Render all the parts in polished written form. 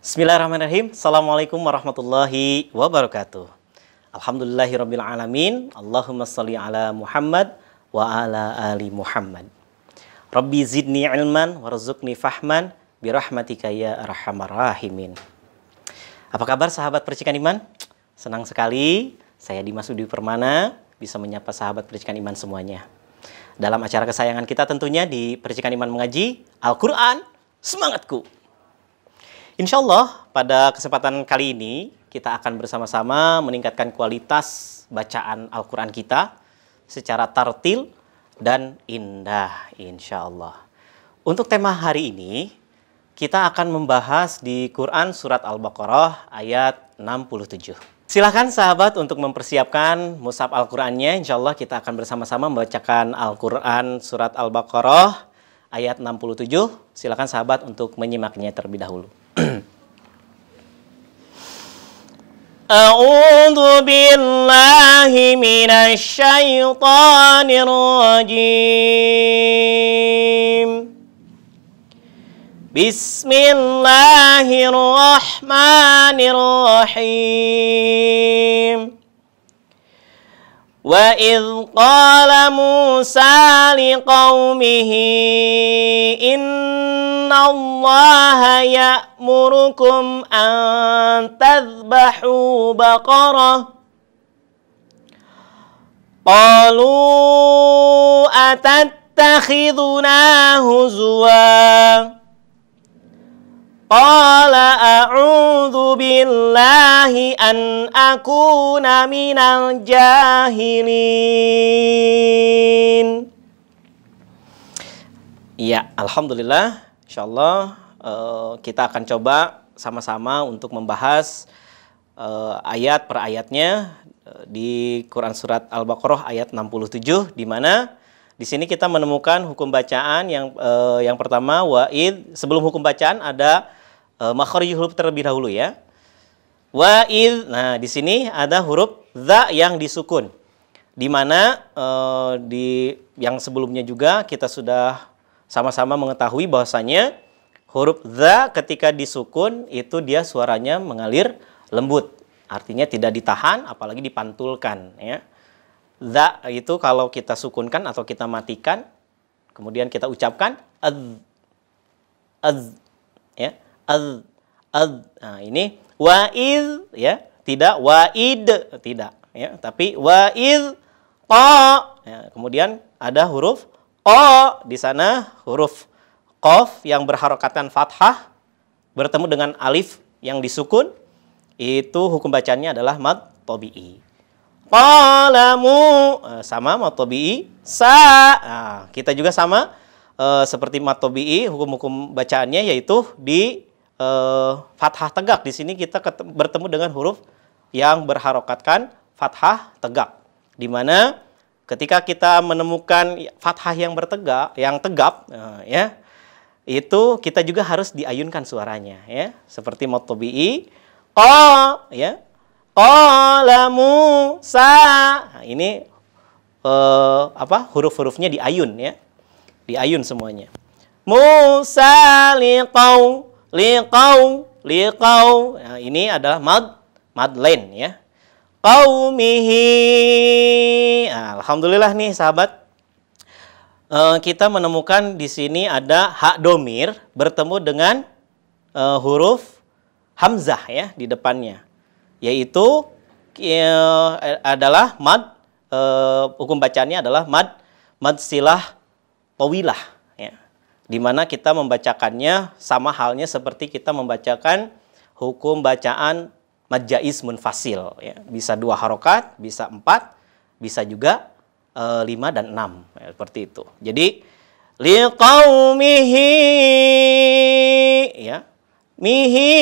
Bismillahirrahmanirrahim. Assalamualaikum warahmatullahi wabarakatuh. Alhamdulillahirabbil alamin. Allahumma shalli ala Muhammad wa ala ali Muhammad. Rabbi zidni ilman warzuqni fahman birahmatika ya arhamar rahimin. Apa kabar sahabat Percikan Iman? Senang sekali saya Dimas Udi Permana bisa menyapa sahabat Percikan Iman semuanya. Dalam acara kesayangan kita tentunya di Percikan Iman Mengaji Al-Quran Semangatku. Insya Allah pada kesempatan kali ini kita akan bersama-sama meningkatkan kualitas bacaan Al-Quran kita secara tartil dan indah insya Allah. Untuk tema hari ini kita akan membahas di Quran Surat Al-Baqarah ayat 67. Silahkan sahabat untuk mempersiapkan mushaf Al-Qurannya. Insya Allah kita akan bersama-sama membacakan Al-Quran Surat Al-Baqarah ayat 67. Silahkan sahabat untuk menyimaknya terlebih dahulu. A'udzu billahi minasy syaithanir rajim. Bismillahirrahmanirrahim. Wa idh qala Musa liqaumihi inna Allaha ya'murukum an tadhbahu baqarah. Qalu atattakhiduna huzwa. Qala a'udzu billahi an akuna minal jahilin. Ya, alhamdulillah, insyaallah kita akan coba sama-sama untuk membahas ayat per ayatnya di Quran Surat Al-Baqarah ayat 67, di mana di sini kita menemukan hukum bacaan yang pertama wa'id. Sebelum hukum bacaan ada makharijul huruf terlebih dahulu ya. Wa'id. Nah, di sini ada huruf za yang disukun. Di mana di yang sebelumnya juga kita sudah sama-sama mengetahui bahwasanya huruf za ketika disukun itu dia suaranya mengalir lembut. Artinya tidak ditahan apalagi dipantulkan ya. Za itu kalau kita sukunkan atau kita matikan kemudian kita ucapkan az ya. Nah, ini wa'id ya, tidak wa'id, tidak ya, tapi wa'id qa ya. Kemudian ada huruf qa di sana, huruf qaf yang berharokatan fathah bertemu dengan alif yang disukun, itu hukum bacanya adalah mad tabi'i. Qalamu sama mad tabi'i sa. Nah, kita juga sama seperti mad tabi'i, hukum-hukum bacaannya yaitu di fathah tegak. Di sini kita bertemu dengan huruf yang berharokatkan fathah tegak. Di mana ketika kita menemukan fathah yang tegap, ya, itu kita juga harus diayunkan suaranya, ya, seperti mad tabi'i, qa, ya, qalamu sa. Nah, ini huruf-hurufnya diayun, ya, diayun semuanya. Musa liqau. Liqau. Nah, ini adalah mad lain ya. Qaumihi. Nah, alhamdulillah nih sahabat. Kita menemukan di sini ada hak domir bertemu dengan huruf hamzah ya di depannya. Yaitu adalah hukum bacaannya adalah mad silah tawilah. Di mana kita membacakannya sama halnya seperti kita membacakan hukum bacaan mad jaiz munfasil ya. Bisa 2 harokat, bisa 4, bisa juga 5 dan 6 ya, seperti itu. Jadi liqaumihi ya. Mihi.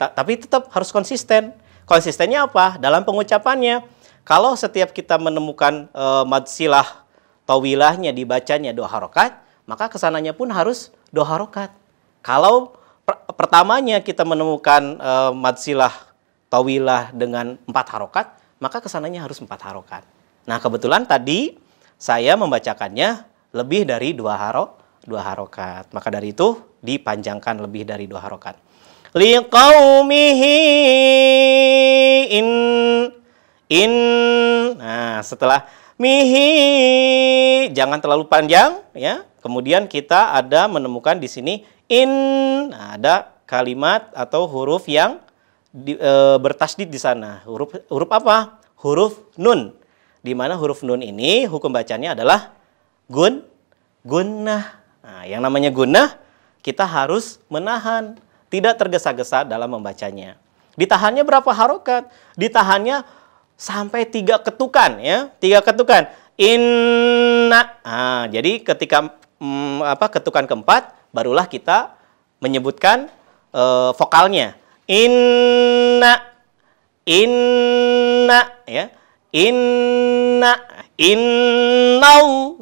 Tapi tetap harus konsisten. Konsistennya apa? Dalam pengucapannya. Kalau setiap kita menemukan mad silah tawilahnya dibacanya 2 harokat, maka kesananya pun harus 2 harokat. Kalau pertamanya kita menemukan mad silah tawilah dengan 4 harokat, maka kesananya harus 4 harokat. Nah, kebetulan tadi saya membacakannya lebih dari 2 harokat. Maka dari itu dipanjangkan lebih dari 2 harokat. liqaumihi in. Nah, setelah mihi jangan terlalu panjang ya. Kemudian kita ada menemukan di sini in. Nah, ada kalimat atau huruf yang bertasdid di sana. Huruf apa? Huruf nun. Di mana huruf nun ini hukum bacanya adalah gunnah. Nah, yang namanya gunnah kita harus menahan, tidak tergesa-gesa dalam membacanya. Ditahannya berapa harokat? Ditahannya sampai 3 ketukan ya. 3 ketukan. Inna. Nah, jadi ketika ketukan keempat barulah kita menyebutkan vokalnya. Inna ya. Innau.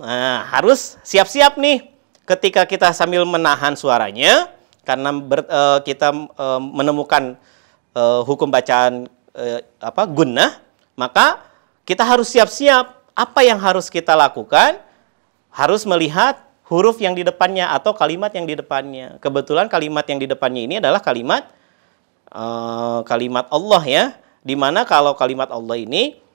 Nah, harus siap-siap nih ketika kita sambil menahan suaranya karena kita menemukan hukum bacaan gunnah, maka kita harus siap-siap. Apa yang harus kita lakukan? Harus melihat huruf yang di depannya atau kalimat yang di depannya. Kebetulan kalimat yang di depannya ini adalah kalimat Allah ya. Dimana kalau kalimat Allah ini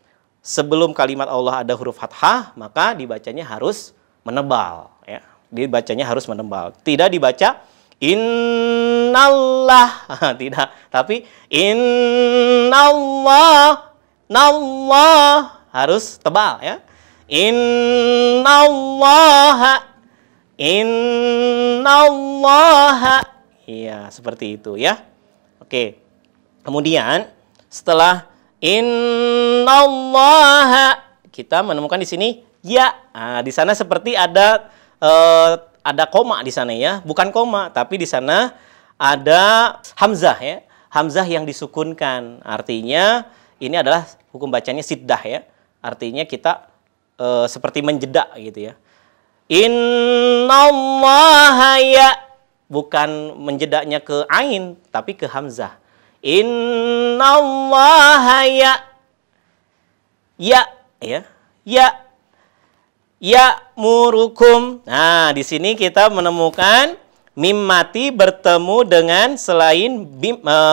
sebelum kalimat Allah ada huruf fathah, maka dibacanya harus menebal ya. Dibacanya harus menebal. Tidak dibaca innallah, tidak, tapi innallah, nallah harus tebal ya. Innallaha. Iya, seperti itu ya. Oke. Kemudian setelah innallaha kita menemukan di sini ya. Nah, di sana seperti ada koma di sana ya. Bukan koma, tapi di sana ada hamzah ya. Hamzah yang disukunkan. Artinya ini adalah hukum bacanya siddah ya. Artinya kita seperti menjeda gitu ya. Innallaha ya. Bukan menjedaknya ke ain, tapi ke hamzah. Innallaha ya. Ya, ya. Ya. Ya'murukum. Nah, di sini kita menemukan mim mati bertemu dengan selain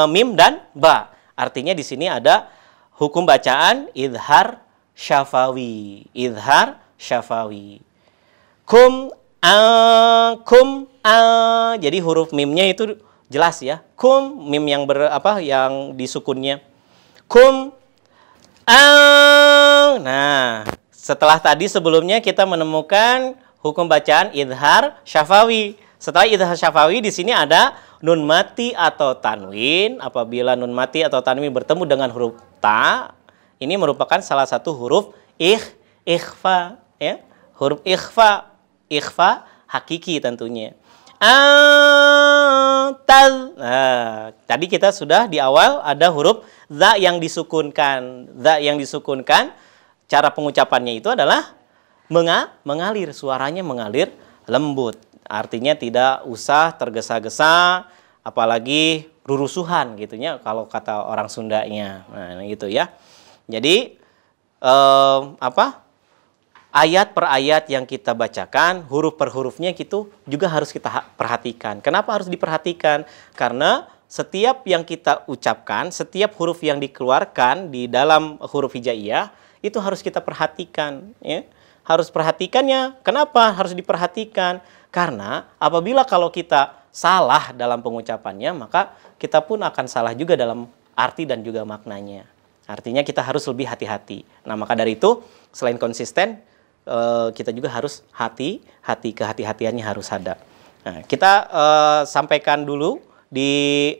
mim dan ba. Artinya di sini ada hukum bacaan idhar syafawi. Idhar syafawi. Jadi huruf mimnya itu jelas ya. Mim yang yang disukunnya. Nah, setelah tadi sebelumnya kita menemukan hukum bacaan idhar syafawi. Setelah idhar syafawi di sini ada nun mati atau tanwin. Apabila nun mati atau tanwin bertemu dengan huruf ta, ini merupakan salah satu huruf ikhfa ya. Huruf ikhfa hakiki tentunya. Nah, tadi kita sudah di awal ada huruf za yang disukunkan. Za yang disukunkan, cara pengucapannya itu adalah mengalir, suaranya mengalir lembut. Artinya tidak usah tergesa-gesa, apalagi rurusuhan gitunya kalau kata orang Sundanya. Nah, gitu ya. Jadi ayat per ayat yang kita bacakan, huruf per hurufnya gitu juga harus kita perhatikan. Kenapa harus diperhatikan? Karena setiap yang kita ucapkan, setiap huruf yang dikeluarkan di dalam huruf hijaiyah itu harus kita perhatikan ya. Harus perhatikannya. Kenapa harus diperhatikan? Karena apabila kalau kita salah dalam pengucapannya, maka kita pun akan salah juga dalam arti dan juga maknanya. Artinya kita harus lebih hati-hati. Nah, maka dari itu selain konsisten, kita juga harus kehati-hatiannya harus ada. Nah, kita sampaikan dulu di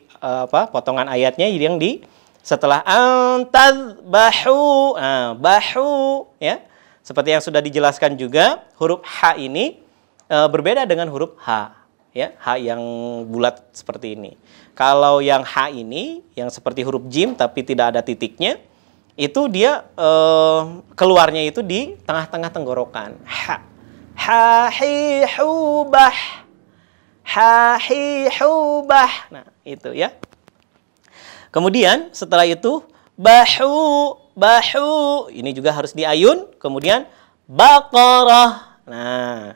potongan ayatnya yang di setelah antadbahu, bahu ya. Seperti yang sudah dijelaskan juga, huruf ha ini berbeda dengan huruf h ya, h yang bulat seperti ini. Kalau yang h ini yang seperti huruf jim tapi tidak ada titiknya, itu dia keluarnya itu di tengah-tengah tenggorokan. Ha hi hubah. Ha hi hubah. Nah, itu ya. Kemudian setelah itu bahu. Ini juga harus diayun. Kemudian baqarah. Nah,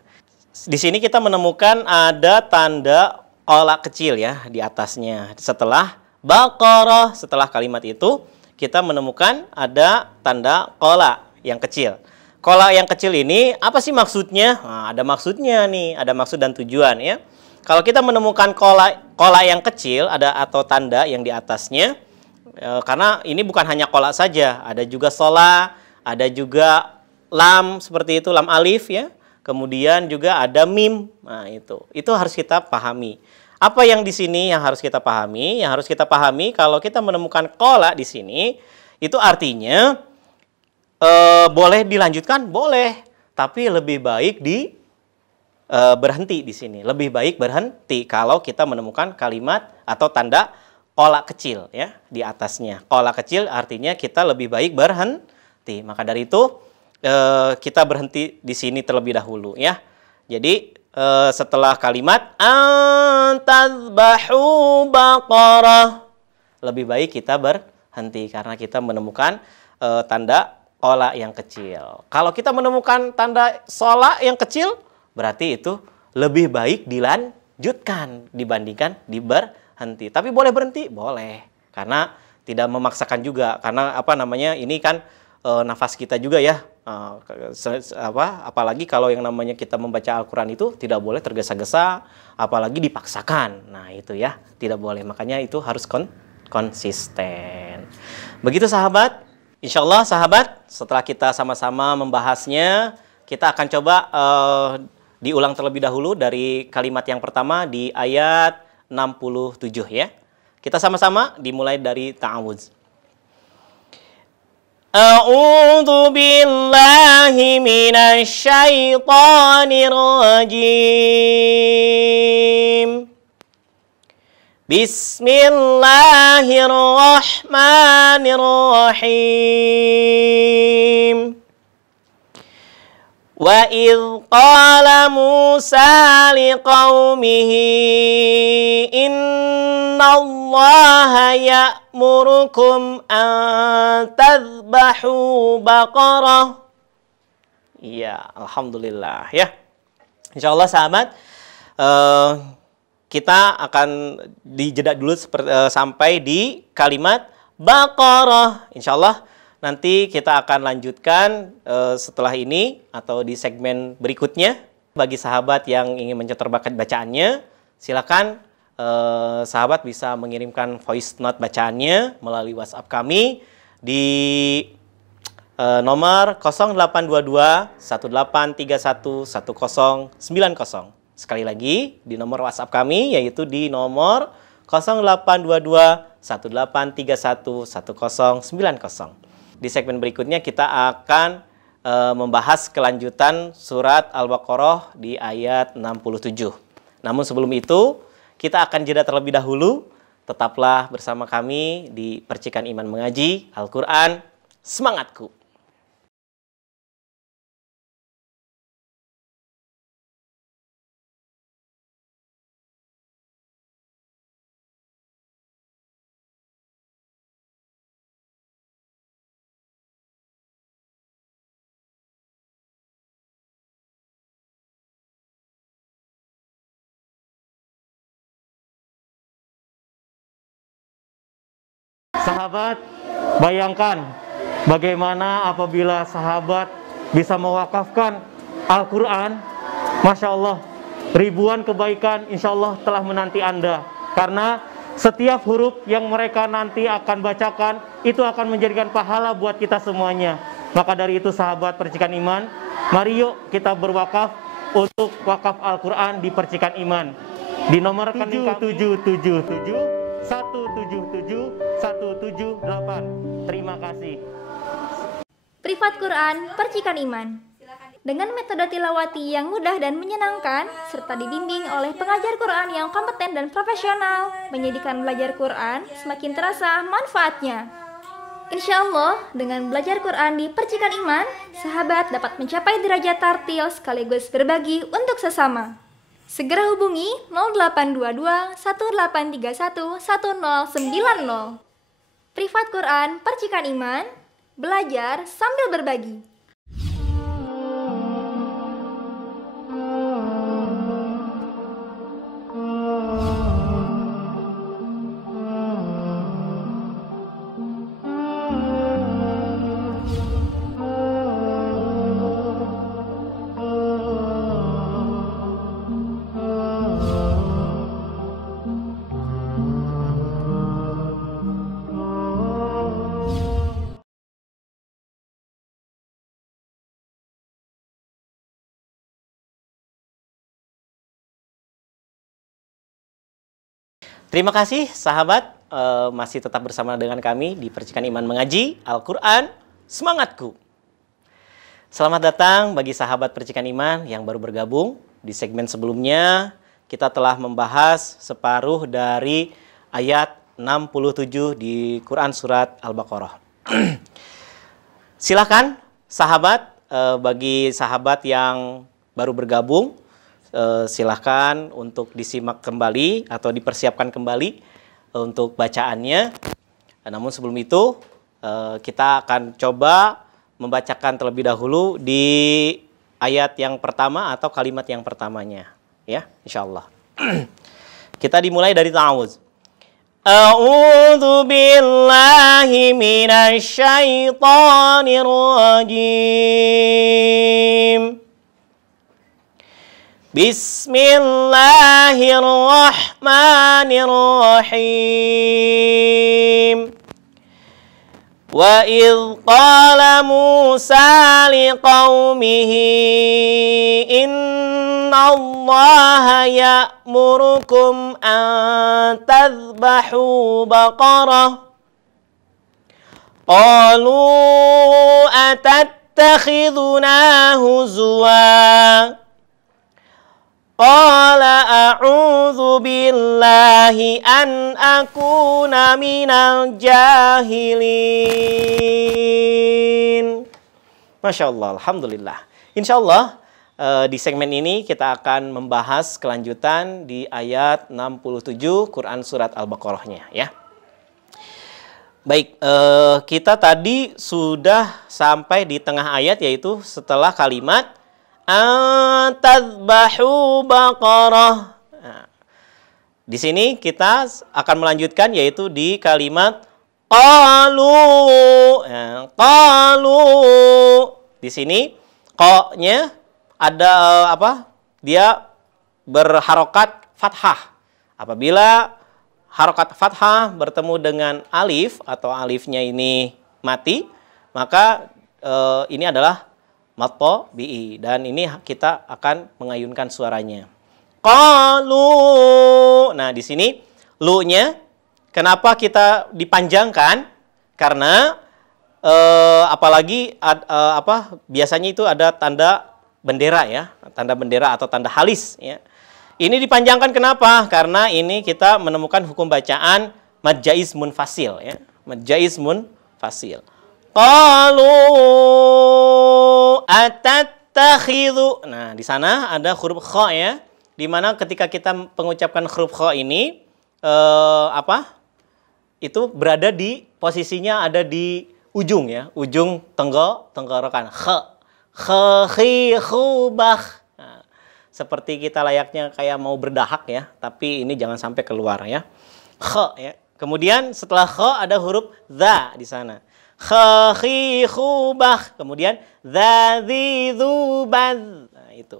di sini kita menemukan ada tanda qala kecil ya di atasnya. Setelah Baqarah, setelah kalimat itu kita menemukan ada tanda qala yang kecil. Qala yang kecil ini apa sih maksudnya? Nah, ada maksudnya nih, ada maksud dan tujuan ya. Kalau kita menemukan qala yang kecil ada atau tanda yang di atasnya, karena ini bukan hanya qala saja, ada juga shola, ada juga lam seperti itu, lam alif ya. Kemudian juga ada mim. Nah, itu harus kita pahami. Apa yang di sini yang harus kita pahami? Yang harus kita pahami kalau kita menemukan qala di sini, itu artinya boleh dilanjutkan, boleh, tapi lebih baik berhenti di sini. Lebih baik berhenti kalau kita menemukan kalimat atau tanda qala kecil ya di atasnya. Qala kecil artinya kita lebih baik berhenti. Maka dari itu kita berhenti di sini terlebih dahulu ya. Jadi setelah kalimat antazbahu baqarah, lebih baik kita berhenti karena kita menemukan tanda qala yang kecil. Kalau kita menemukan tanda shola yang kecil, berarti itu lebih baik dilanjutkan dibandingkan diberhenti. Tapi boleh berhenti? Boleh. Karena tidak memaksakan juga. Karena apa namanya? Ini kan nafas kita juga ya. Apalagi kalau yang namanya kita membaca Al-Qur'an itu tidak boleh tergesa-gesa, apalagi dipaksakan. Nah, itu ya, tidak boleh. Makanya itu harus konsisten. Begitu sahabat. Insya Allah sahabat, setelah kita sama-sama membahasnya, kita akan coba diulang terlebih dahulu dari kalimat yang pertama di ayat 67 ya. Kita sama-sama dimulai dari ta'awudz. A'udzu billahi minasy syaithanir rajim. Bismillahirrahmanirrahim. Wa idh qala Musa liqaumihi innallaha ya'murukum an tadhbahu baqarah. Iya, alhamdulillah ya. Insyaallah sahabat, kita akan dijeda dulu sampai di kalimat baqarah. Insyaallah nanti kita akan lanjutkan setelah ini atau di segmen berikutnya. Bagi sahabat yang ingin mencetak bakat bacaannya, silakan sahabat bisa mengirimkan voice note bacaannya melalui WhatsApp kami di nomor 0822 1831 1090. Sekali lagi di nomor WhatsApp kami yaitu di nomor 0822 1831 1090. Di segmen berikutnya kita akan membahas kelanjutan surat Al-Baqarah di ayat 67. Namun sebelum itu, kita akan jeda terlebih dahulu. Tetaplah bersama kami di Percikan Iman Mengaji Al-Quran. Semangatku! Sahabat, bayangkan bagaimana apabila sahabat bisa mewakafkan Al-Quran. Masya Allah, ribuan kebaikan insya Allah telah menanti Anda. Karena setiap huruf yang mereka nanti akan bacakan, itu akan menjadikan pahala buat kita semuanya. Maka dari itu sahabat Percikan Iman, mari yuk kita berwakaf untuk wakaf Al-Quran di Percikan Iman. Di nomor rekening 777 177 178. Terima kasih. Privat Quran Percikan Iman. Dengan metode tilawati yang mudah dan menyenangkan, serta dibimbing oleh pengajar Quran yang kompeten dan profesional, menjadikan belajar Quran semakin terasa manfaatnya. Insya Allah, dengan belajar Quran di Percikan Iman, sahabat dapat mencapai derajat tartil sekaligus berbagi untuk sesama. Segera hubungi 0822 1831 1090. Privat Quran Percikan Iman, belajar sambil berbagi. Terima kasih sahabat, masih tetap bersama dengan kami di Percikan Iman Mengaji Al-Quran Semangatku. Selamat datang bagi sahabat Percikan Iman yang baru bergabung. Di segmen sebelumnya kita telah membahas separuh dari ayat 67 di Quran Surat Al-Baqarah. Silakan sahabat, bagi sahabat yang baru bergabung, silahkan untuk disimak kembali atau dipersiapkan kembali untuk bacaannya. Namun sebelum itu kita akan coba membacakan terlebih dahulu di ayat yang pertama atau kalimat yang pertamanya, ya, insyaallah. Kita dimulai dari ta'awuz. A'udzu billahi minasy syaithanir rajim. Bismillahirrahmanirrahim. Wa idh qala Musa liqaumihi inna Allaha ya'murukum an tadhbahu baqarah. Qalu atattakhidhuna huzwa. Qala a'udzu billahi an akuna minal jahilin. Masya Allah, alhamdulillah. Insya Allah di segmen ini kita akan membahas kelanjutan di ayat 67 Quran Surat Al-Baqarahnya, ya. Baik, kita tadi sudah sampai di tengah ayat, yaitu setelah kalimat antadbahu baqarah. Nah, di sini kita akan melanjutkan, yaitu di kalimat qalu. Nah, qalu. Di sini qa-nya ada apa? Dia berharokat fathah. Apabila harokat fathah bertemu dengan alif atau alifnya ini mati, maka ini adalah matto bi'i, dan ini kita akan mengayunkan suaranya. Qalu. Nah, di sini lu-nya kenapa kita dipanjangkan? Karena apalagi biasanya itu ada tanda bendera, ya, tanda bendera atau tanda halis, ya. Ini dipanjangkan kenapa? Karena ini kita menemukan hukum bacaan mad jaiz munfasil, ya. Mad jaiz munfasil. Qalu atattakhidhu. Nah, di sana ada huruf kha, ya. Di mana ketika kita mengucapkan huruf kha ini itu berada di posisinya ada di ujung, ya. Ujung tenggorokan. Kha, khi, khu, bah. Nah, seperti kita layaknya kayak mau berdahak, ya, tapi ini jangan sampai keluar, ya. Kha, ya. Kemudian setelah kha ada huruf dha di sana. Khi, khu, bah. Kemudian dzadzi, dzubaz. Nah, itu.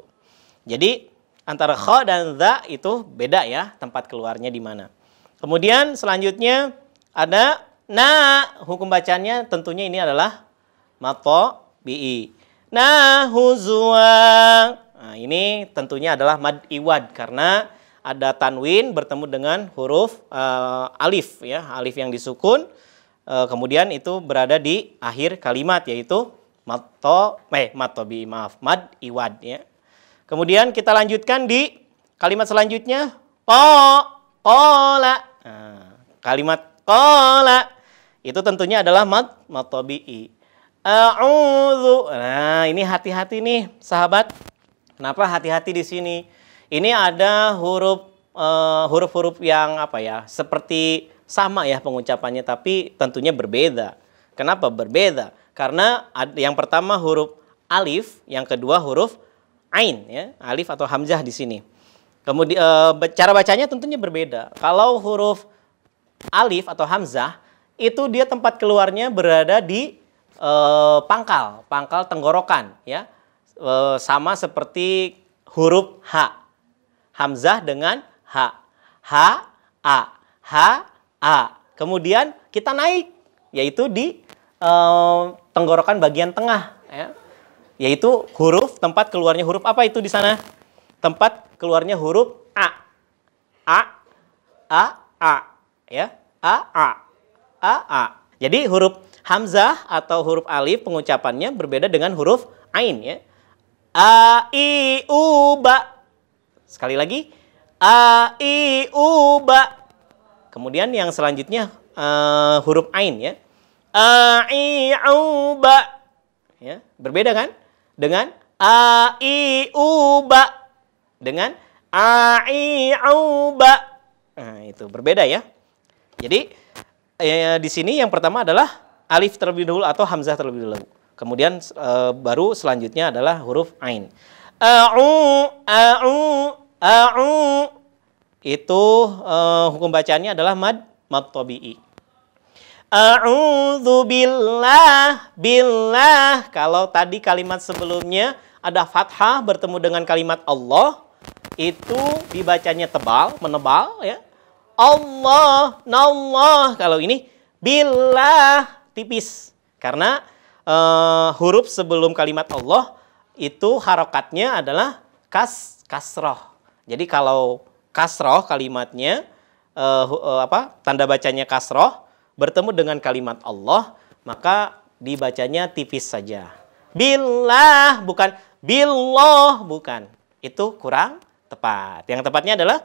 Jadi antara kha dan dza itu beda, ya, tempat keluarnya di mana. Kemudian selanjutnya ada na. Hukum bacanya tentunya ini adalah matto bi'i. Na huzwa. Nah, ini tentunya adalah mad iwad karena ada tanwin bertemu dengan huruf alif, ya, alif yang disukun. Kemudian itu berada di akhir kalimat, yaitu matto bi'i, maaf, mad iwad, ya. Kemudian kita lanjutkan di kalimat selanjutnya, qala. Nah, kalimat qala itu tentunya adalah matto bi'i. A'udzu. Nah, ini hati-hati nih, sahabat. Kenapa hati-hati di sini? Ini ada huruf-huruf yang seperti sama, ya, pengucapannya, tapi tentunya berbeda. Kenapa berbeda? Karena yang pertama huruf alif, yang kedua huruf ain, ya, alif atau hamzah di sini. Kemudian cara bacanya tentunya berbeda. Kalau huruf alif atau hamzah itu dia tempat keluarnya berada di pangkal tenggorokan, ya. Sama seperti huruf H. Hamzah dengan H. A. Kemudian kita naik, yaitu di tenggorokan bagian tengah, ya. Yaitu tempat keluarnya huruf apa itu di sana? Tempat keluarnya huruf A. a, ya. A. Jadi huruf hamzah atau huruf alif pengucapannya berbeda dengan huruf ain, ya. A, I, U, ba. Sekali lagi. A, I, U, ba. Kemudian yang selanjutnya huruf ain, ya. A, I, U, ba. Ya, berbeda kan? Dengan A, I, U, ba. Dengan A, I, U, ba. Nah, itu berbeda ya. Jadi di sini yang pertama adalah alif terlebih dahulu atau hamzah terlebih dahulu. Kemudian baru selanjutnya adalah huruf ain. A'u. Itu hukum bacaannya adalah mad tabi'i. A'udzu billah. Kalau tadi kalimat sebelumnya ada fathah bertemu dengan kalimat Allah, itu dibacanya tebal, menebal, ya. Allah. Kalau ini billah, tipis. Karena huruf sebelum kalimat Allah itu harokatnya adalah kasroh. Jadi kalau kasroh kalimatnya, tanda bacanya kasroh, bertemu dengan kalimat Allah, maka dibacanya tipis saja. Billah, bukan billah, bukan. Itu kurang tepat. Yang tepatnya adalah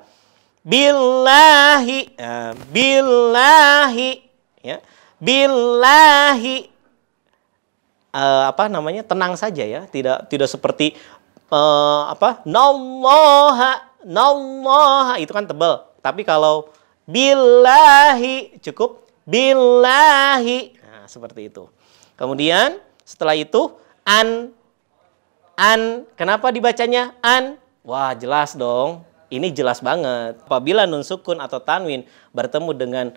billahi, ya. Billahi, tenang saja, ya. Tidak seperti nallaha, itu kan tebal. Tapi kalau billahi cukup billahi. Nah, seperti itu. Kemudian setelah itu an. Kenapa dibacanya an? Wah, jelas dong. Ini jelas banget. Apabila nun sukun atau tanwin bertemu dengan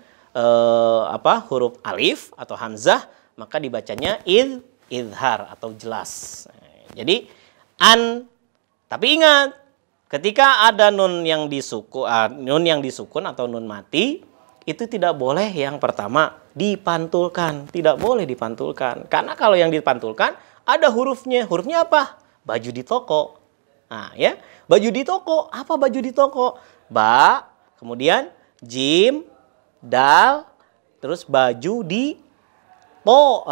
huruf alif atau hamzah, maka dibacanya idhar atau jelas. Jadi an. Tapi ingat, ketika ada nun yang disukun atau nun mati, itu tidak boleh yang pertama dipantulkan. Tidak boleh dipantulkan. Karena kalau yang dipantulkan ada hurufnya. Hurufnya apa? Baju di toko. Nah, ya. Baju di toko. Apa baju di toko? Ba, kemudian jim, dal, terus baju di to,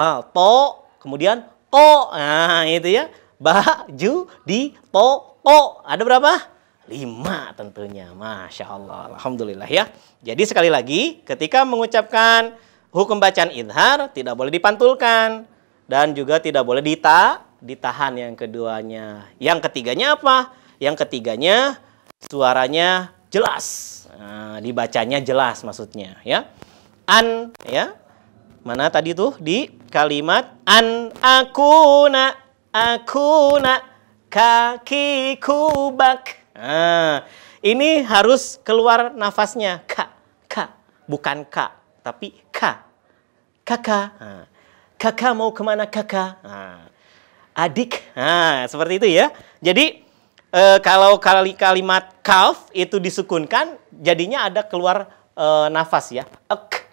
kemudian ko. Nah, itu ya. Baju di toko. Ada berapa? 5 tentunya. Masya Allah. Alhamdulillah, ya. Jadi sekali lagi, ketika mengucapkan hukum bacaan idhar, tidak boleh dipantulkan. Dan juga tidak boleh ditahan yang keduanya. Yang ketiganya apa? Yang ketiganya suaranya jelas. Nah, dibacanya jelas maksudnya, ya. An, ya. Mana tadi tuh di kalimat an akuna kakiku bak. Nah, ini harus keluar nafasnya. Ka. Bukan ka, tapi ka. Kakak. Nah, kakak mau kemana kakak? Nah, adik. Nah, seperti itu, ya. Jadi kalau kalimat kaf itu disukunkan, jadinya ada keluar nafas, ya. Ek.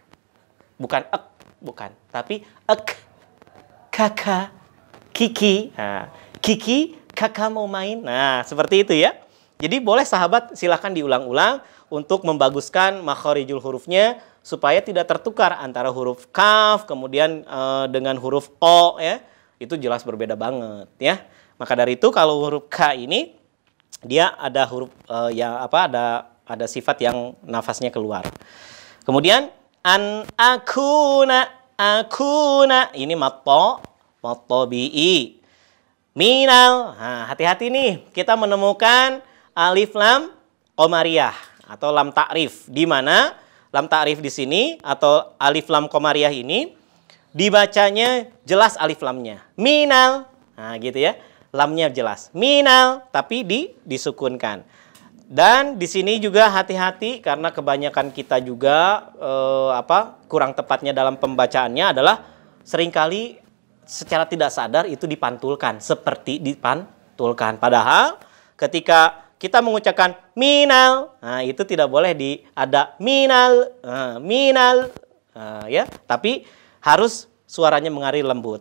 Bukan ek, bukan. Tapi ek. Kakak. Kiki. Nah, Kiki, kakak mau main. Nah, seperti itu, ya. Jadi boleh sahabat silakan diulang-ulang untuk membaguskan makharijul hurufnya supaya tidak tertukar antara huruf kaf kemudian dengan huruf o, ya. Itu jelas berbeda banget, ya. Maka dari itu kalau huruf k ini dia ada huruf ada sifat yang nafasnya keluar. Kemudian an akuna ini matto bi'i. Minal. Nah, hati-hati nih, kita menemukan alif lam qamariyah atau lam ta'rif, di mana lam ta'rif di sini atau alif lam qamariyah ini dibacanya jelas alif lamnya. Minal. Nah, gitu ya. Lamnya jelas. Minal, tapi disukunkan. Dan di sini juga hati-hati karena kebanyakan kita juga kurang tepatnya dalam pembacaannya adalah seringkali secara tidak sadar itu dipantulkan, seperti dipantulkan. Padahal ketika kita mengucapkan minal, nah itu tidak boleh ada minal, ya. Tapi harus suaranya mengalir lembut.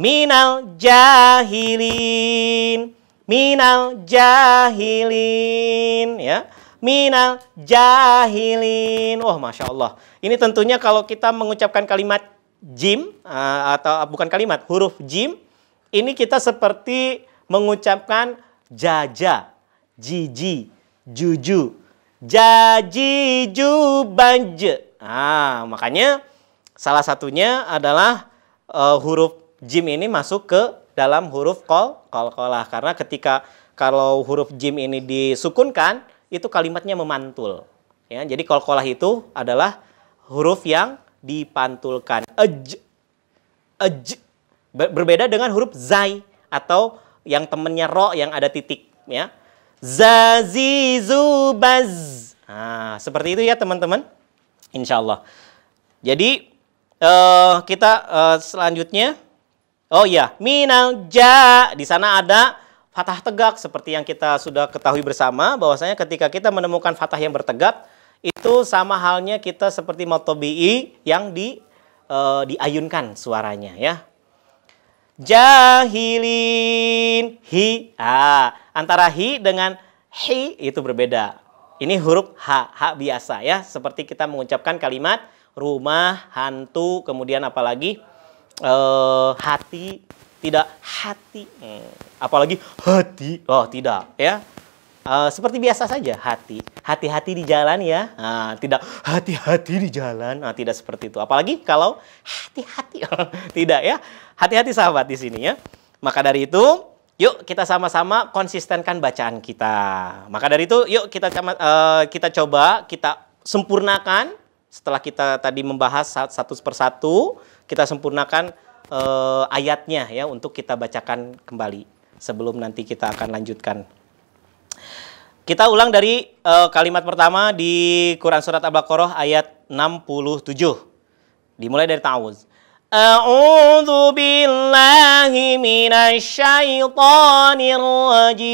Minal jahilin, ya. minal jahilin. Wah, Masya Allah. Ini tentunya kalau kita mengucapkan kalimat jim, atau bukan kalimat, huruf jim, ini kita seperti mengucapkan jaja, jiji, juju, jaji, jubanje. Makanya salah satunya adalah huruf jim ini masuk ke dalam huruf qalqalah. Karena kalau huruf jim ini disukunkan, itu kalimatnya memantul. Ya, jadi qalqalah itu adalah huruf yang dipantulkan. Berbeda dengan huruf zai atau yang temennya ro yang ada titik. Ya, zazizubaz. Seperti itu ya teman-teman. Insya Allah. Jadi kita selanjutnya, oh ya, minal ja. Di sana ada fathah tegak seperti yang kita sudah ketahui bersama, bahwasanya ketika kita menemukan fathah yang bertegak, itu sama halnya kita seperti matobi'i yang diayunkan suaranya ya. Jahilin, hi. Antara hi dengan hi itu berbeda. Ini huruf H biasa ya, seperti kita mengucapkan kalimat rumah, hantu, kemudian apalagi hati, tidak hati, apalagi hati, oh tidak ya, seperti biasa saja hati, hati-hati di jalan ya, tidak hati-hati di jalan, tidak seperti itu, apalagi kalau hati-hati, tidak ya, hati-hati sahabat di sini ya. Maka dari itu, yuk kita sama-sama konsistenkan bacaan kita. Maka dari itu, yuk kita coba kita sempurnakan setelah kita tadi membahas satu persatu, kita sempurnakan ayatnya ya untuk kita bacakan kembali sebelum nanti kita akan lanjutkan. Kita ulang dari kalimat pertama di Quran Surat Al-Baqarah ayat 67. Dimulai dari ta'awuz. A'udzu billahi minasy syaithanir rajim.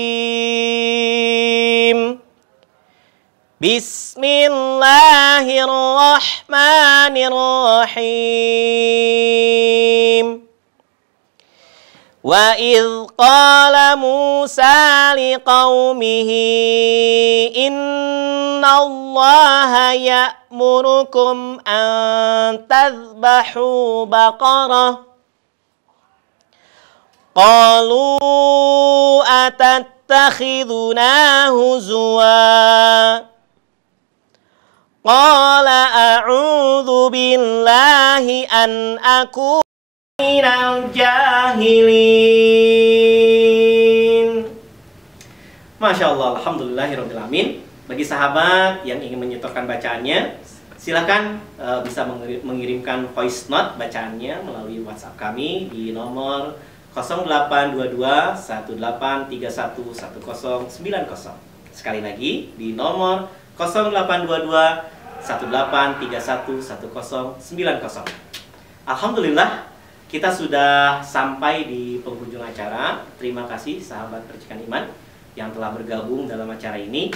Bismillahirrahmanirrahim. Wa idh qala Musa liqaumihi innallaha ya'murukum an tadhbahu baqarah. Qalu atattakhiduna huzwa. Qala a'udzu billahi an aku minal jahilin. Masya Allah, alhamdulillahirrahmanirrahim. Bagi sahabat yang ingin menyetorkan bacaannya, silakan bisa mengirimkan voice note bacaannya melalui WhatsApp kami di nomor 0822 18311090. Sekali lagi di nomor 0822 18311090. Alhamdulillah, kita sudah sampai di penghujung acara. Terima kasih sahabat Percikan Iman yang telah bergabung dalam acara ini.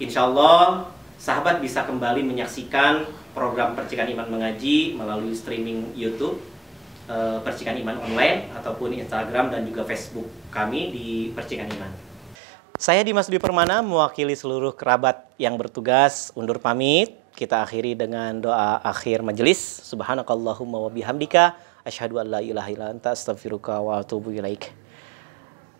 Insya Allah sahabat bisa kembali menyaksikan program Percikan Iman Mengaji melalui streaming YouTube Percikan Iman Online ataupun Instagram dan juga Facebook kami di Percikan Iman. Saya Dimas Dwi Permana mewakili seluruh kerabat yang bertugas undur pamit. Kita akhiri dengan doa akhir majelis. Subhanakallahumma wa bihamdika asyhadu an la ilaha illa anta astaghfiruka wa atubu ilaik.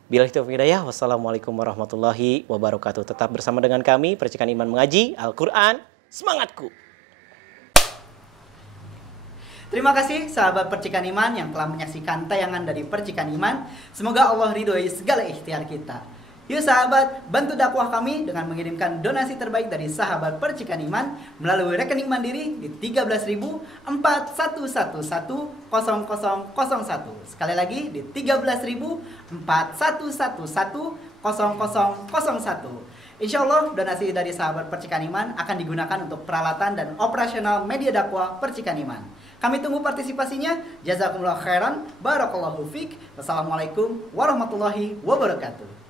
Billahi taufiq hidayah. Wassalamualaikum warahmatullahi wabarakatuh. Tetap bersama dengan kami Percikan Iman Mengaji Al-Qur'an Semangatku. Terima kasih sahabat Percikan Iman yang telah menyaksikan tayangan dari Percikan Iman. Semoga Allah ridhoi segala ikhtiar kita. Yuk sahabat, bantu dakwah kami dengan mengirimkan donasi terbaik dari sahabat Percikan Iman melalui rekening mandiri di 13.41110001. Sekali lagi di 13.41110001. Insya Allah donasi dari sahabat Percikan Iman akan digunakan untuk peralatan dan operasional media dakwah Percikan Iman. Kami tunggu partisipasinya. Jazakumullah khairan. Barakallahu fiik. Wassalamualaikum warahmatullahi wabarakatuh.